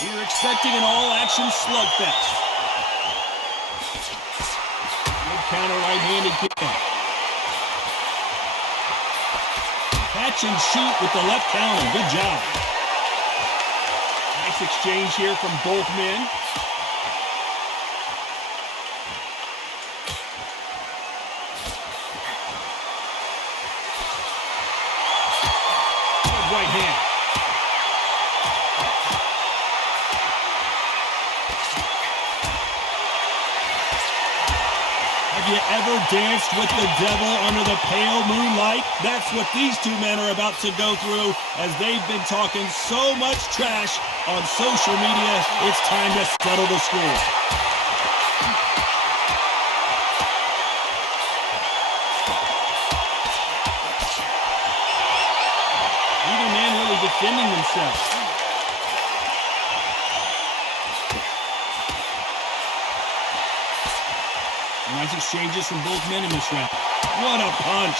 We're expecting an all-action slugfest. Good counter right-handed kick. Catch and shoot with the left counter. Good job. Nice exchange here from both men. Good right hand. Have you ever danced with the devil under the pale moonlight? That's what these two men are about to go through as they've been talking so much trash on social media. It's time to settle the score. Neither man really defending themselves. Nice exchanges from both men in this round. What a punch.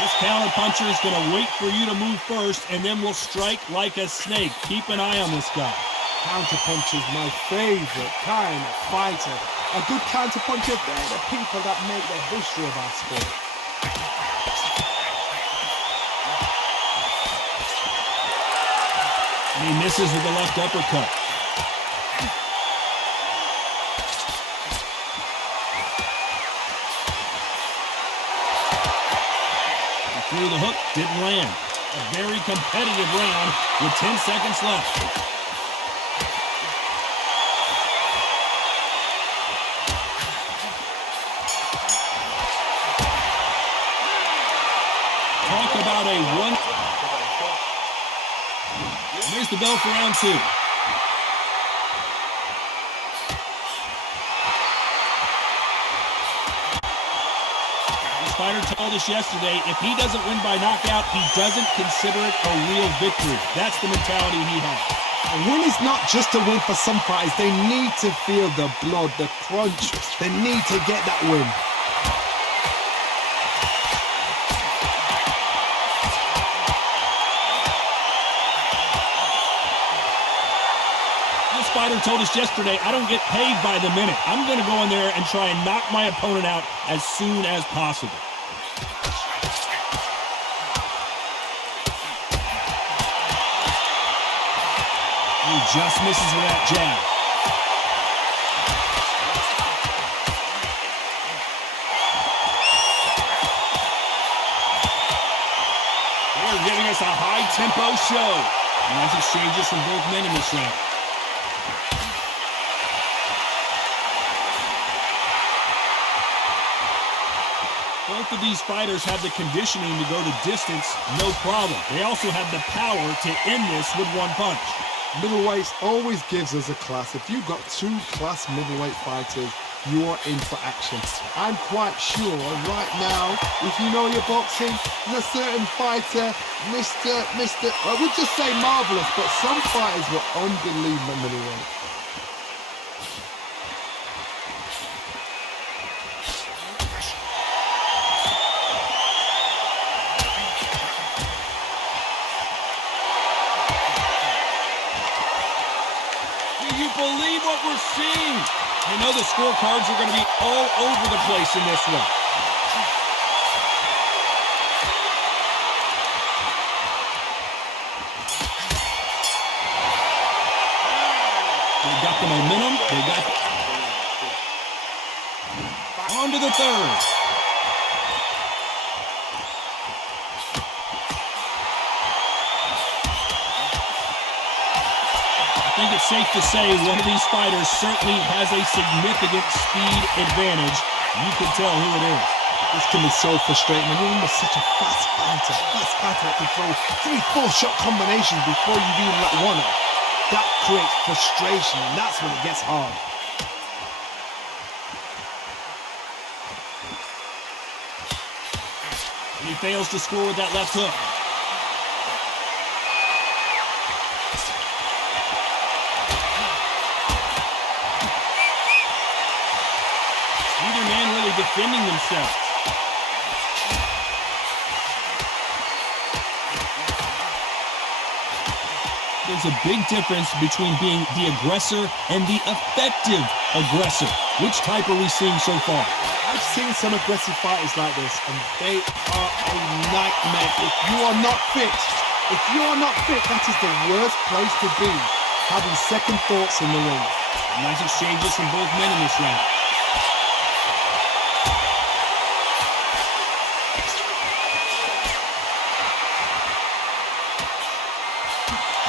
This counter puncher is going to wait for you to move first and then will strike like a snake. Keep an eye on this guy. Counter punch is my favorite kind of fighter. A good counter puncher, they're the people that make the history of our sport. And he misses with the left uppercut. He threw the hook, didn't land. A very competitive round with 10 seconds left. Talk about a one. Here's the bell for round two. This fighter told us yesterday, if he doesn't win by knockout, he doesn't consider it a real victory. That's the mentality he has. A win is not just a win for some fighters. They need to feel the blood, the crunch. They need to get that win. Fighter told us yesterday, I don't get paid by the minute. I'm going to go in there and try and knock my opponent out as soon as possible. He just misses with that jab. They're giving us a high-tempo show. Nice exchanges from both men in this round. Both of these fighters have the conditioning to go the distance, no problem. They also have the power to end this with one punch. Middleweights always gives us a class. If you've got two class middleweight fighters, you are in for action. I'm quite sure right now, if you know your boxing, there's a certain fighter, I would just say marvelous, but some fighters were unbelievable middleweight. Believe what we're seeing. You know the scorecards are going to be all over the place in this one. They got the momentum. They got on to the third. I think it's safe to say one of these fighters certainly has a significant speed advantage. You can tell who it is. This can be so frustrating when you're almost such a fast fighter that can throw 3-4 shot combinations before you even let one off. That creates frustration, and that's when it gets hard. And he fails to score with that left hook. Neither man really defending themselves. There's a big difference between being the aggressor and the effective aggressor. Which type are we seeing so far? I've seen some aggressive fighters like this, and they are a nightmare. If you are not fit, that is the worst place to be, having second thoughts in the ring. Nice exchanges from both men in this round.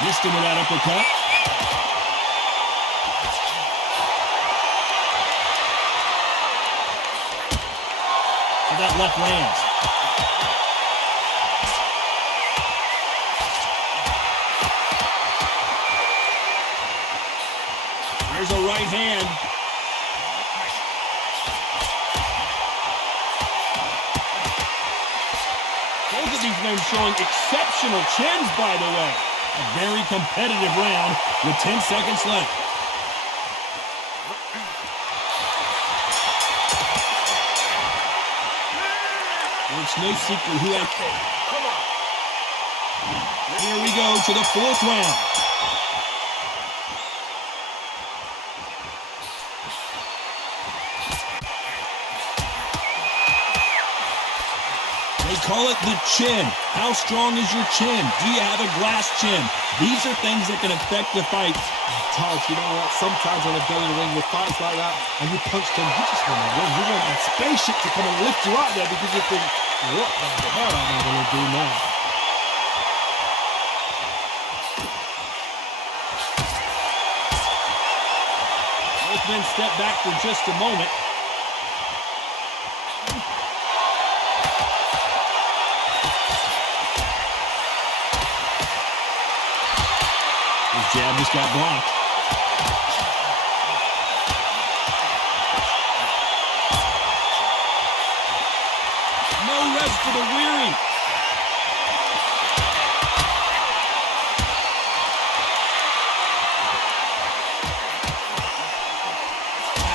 Missed him with that uppercut. So that left lands. There's a right hand. Both of these men showing exceptional chins, by the way. A very competitive round with 10 seconds left. Well, it's no secret who had... Here we go to the fourth round. They call it the chin. How strong is your chin? Do you have a glass chin? These are things that can affect the fight. Todd, you know what? Sometimes when I go in the ring with fights like that, and you punch them, you just want to win. You want a spaceship to come and lift you out there because you think, what the hell am I going to do now? Both men step back for just a moment. His jab just got blocked. No rest for the weary.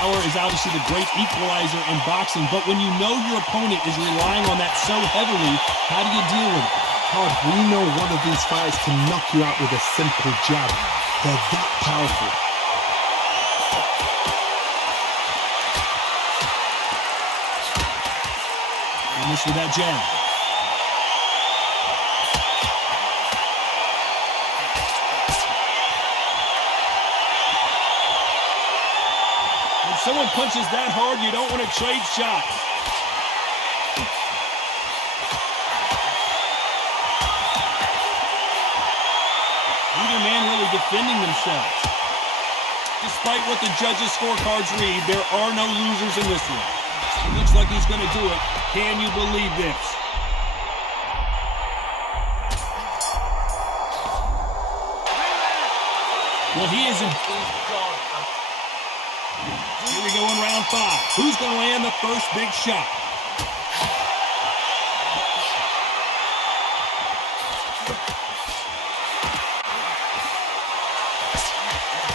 Power is obviously the great equalizer in boxing, but when you know your opponent is relying on that so heavily, how do you deal with it? Todd, we know one of these fighters can knock you out with a simple jab. They're that powerful. And this with that jab. When someone punches that hard, you don't want to trade shots. Neither man really defending themselves. Despite what the judges' scorecards read, there are no losers in this one. It looks like he's going to do it. Can you believe this? Well, he is in... Here we go in round 5. Who's going to land the first big shot?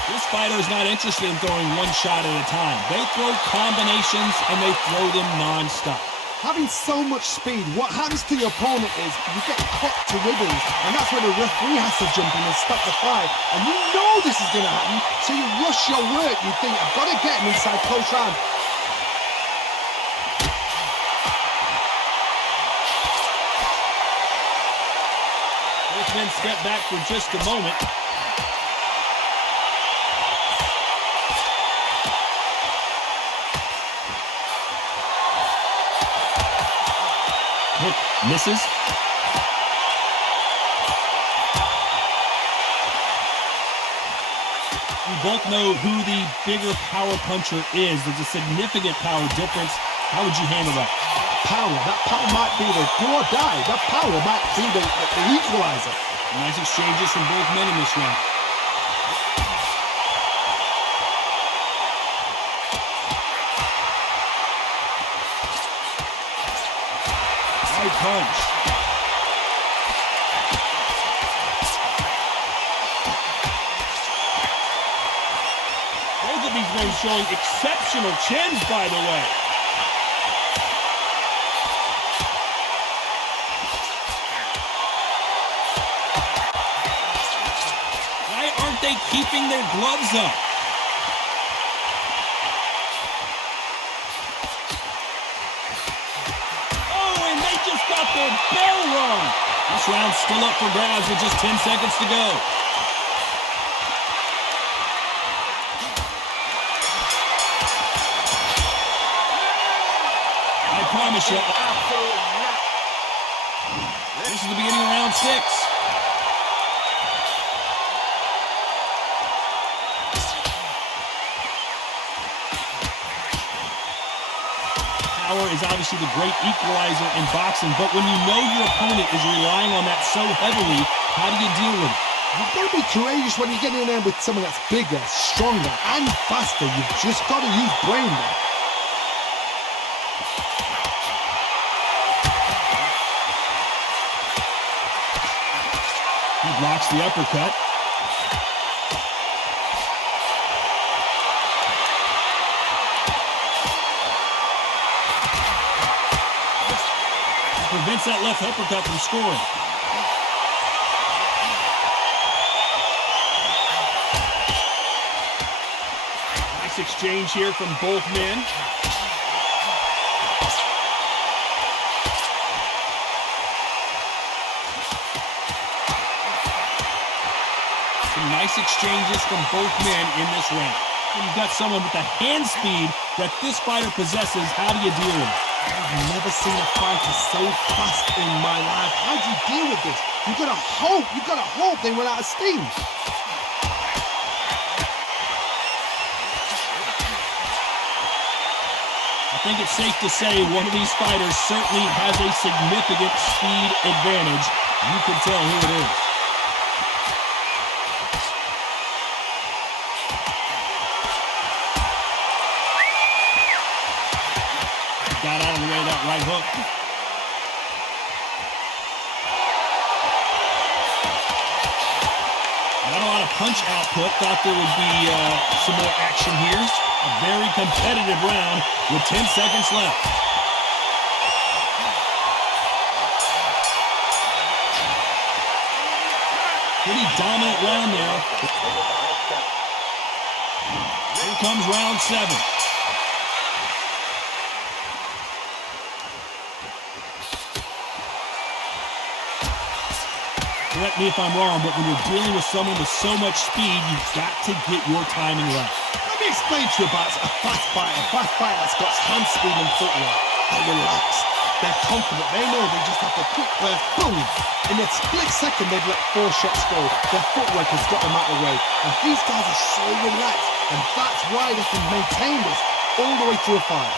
This fighter is not interested in throwing one shot at a time. They throw combinations and they throw them non-stop. Having so much speed, what happens to your opponent is you get cut to ribbons, and that's where the referee has to jump in and stop the fight. And you know this is going to happen, so you rush your work. You think, I've got to get him inside close round. Both men step back for just a moment. Hook misses. We both know who the bigger power puncher is. There's a significant power difference. How would you handle that? That power might be the do or die. That power might be the equalizer. Nice exchanges from both men in this round. Punch. Both of these men showing exceptional chins, by the way. they keeping their gloves up? Oh, and they just got their bell rung. This round's still up for grabs with just 10 seconds to go. I promise you, this is the beginning of round 6. Power is obviously the great equalizer in boxing, but when you know your opponent is relying on that so heavily, how do you deal with it? You've got to be courageous when you get in there with someone that's bigger, stronger, and faster. You've just got to use brain there. He blocks the uppercut. Prevents that left uppercut from scoring. Nice exchange here from both men. Some nice exchanges from both men in this round. When you've got someone with the hand speed that this fighter possesses, how do you deal with it? I've never seen a fighter so fast in my life. How do you deal with this? You've got to hope they run out of steam. I think it's safe to say one of these fighters certainly has a significant speed advantage. You can tell who it is. Got out of the way of that right hook. Not a lot of punch output. Thought there would be some more action here. A very competitive round with 10 seconds left. Pretty dominant round there. Here comes round 7. Correct me if I'm wrong, but when you're dealing with someone with so much speed, you've got to get your timing right. Let me explain to you about a fast fighter that's got hand speed and footwork. They're relaxed, they're confident, they know they just have to quick burst, boom! In a split second, they've let 4 shots go. Their footwork has got them out of the way. And these guys are so relaxed, and that's why they can maintain this all the way through a fight.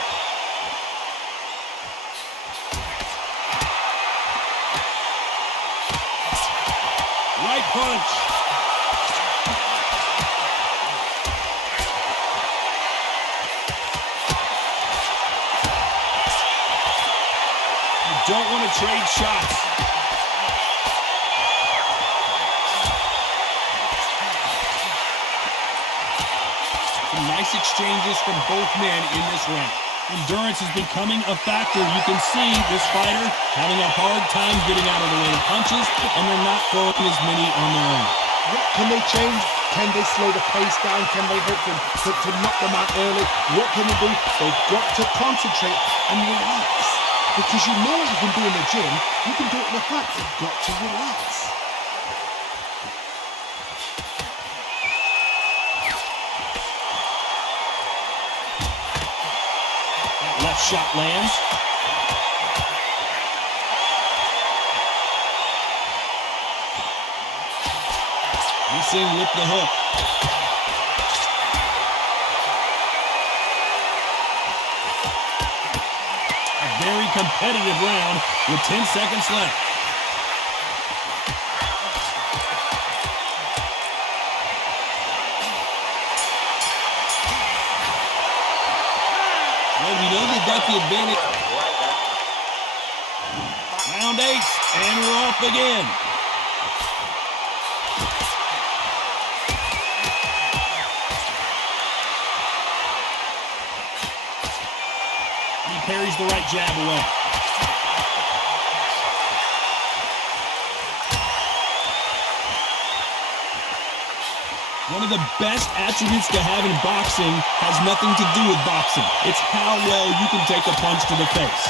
Right punch. You don't want to trade shots. Some nice exchanges from both men in this round. Endurance is becoming a factor. You can see this fighter having a hard time getting out of the way of punches, and they're not throwing as many on their own. What can they change? Can they slow the pace down? Can they hope to knock them out early? What can they do? They've got to concentrate and relax. Because you know what you can do in the gym, you can do it in the fight. You've got to relax. Left shot lands. Missing with the hook. A very competitive round with 10 seconds left. Well, we know they've got the advantage. Round 8, and we're off again. He parries the right jab away. One of the best attributes to have in boxing has nothing to do with boxing. It's how well you can take a punch to the face.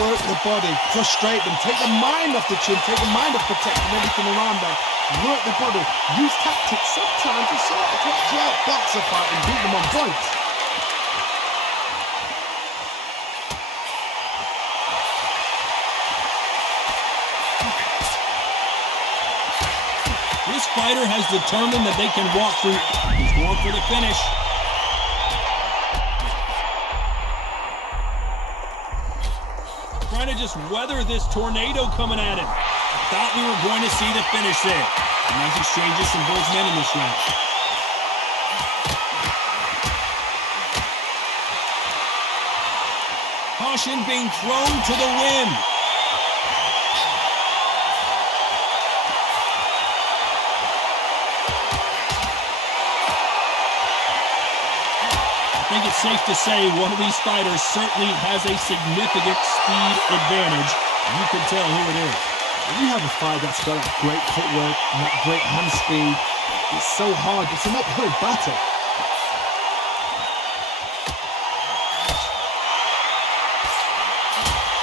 Work the body, frustrate them, take the mind off the chin, take the mind off protecting everything around them. Work the body, use tactics sometimes to sort of catch you out, box a fight and beat them on points. This fighter has determined that they can walk through. He's going for the finish. Trying to just weather this tornado coming at him. I thought we were going to see the finish there. Nice exchanges from both men in this round. Caution being thrown to the wind. I think it's safe to say one of these fighters certainly has a significant speed advantage. You can tell who it is. When you have a fight that's got that great footwork and that great hand speed, it's so hard. It's an uphill battle.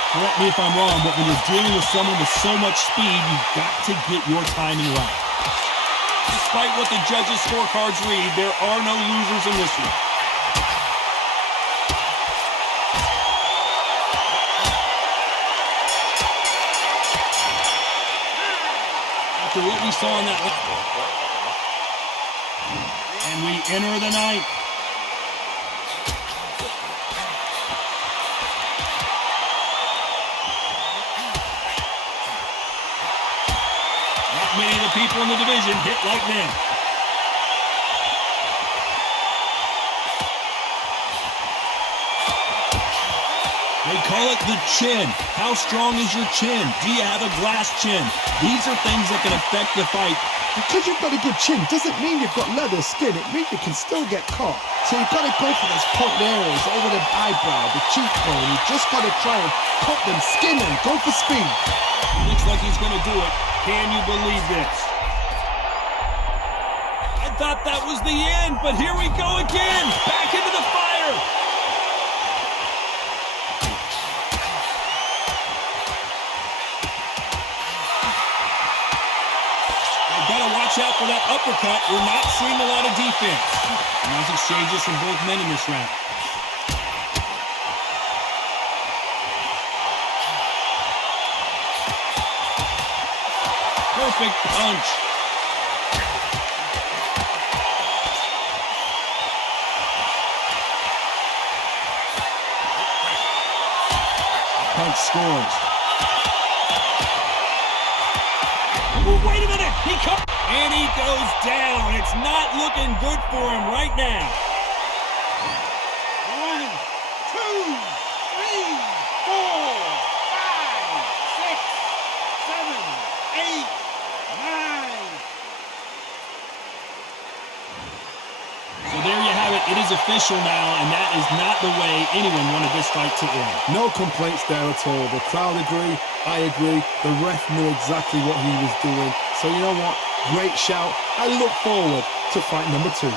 Correct me if I'm wrong, but when you're dealing with someone with so much speed, you've got to get your timing right. Despite what the judges' scorecards read, there are no losers in this one. After what we saw in that, and we enter the ninth. Not many of the people in the division hit like them. They call it the chin. How strong is your chin? Do you have a glass chin? These are things that can affect the fight. Because you've got a good chin doesn't mean you've got leather skin. It means you can still get caught. So you've got to go for those pointed areas over the eyebrow, the cheekbone. You've just got to try and cut them, skin them, go for speed. Looks like he's going to do it. Can you believe this? I thought that was the end, but here we go again. Back into the fire. Got to watch out for that uppercut. We're not seeing a lot of defense. Nice exchanges from both men in this round. Perfect punch. Punch scores. Oh, wait a minute! He comes and he goes down. It's not looking good for him right now. 1, 2, 3, 4, 5, 6, 7, 8, 9. So there you have it. It is official now, and that is not the way anyone wanted this fight to end. No complaints there at all. The crowd agree. I agree. The ref knew exactly what he was doing. So you know what? Great shout. I look forward to fight number 2.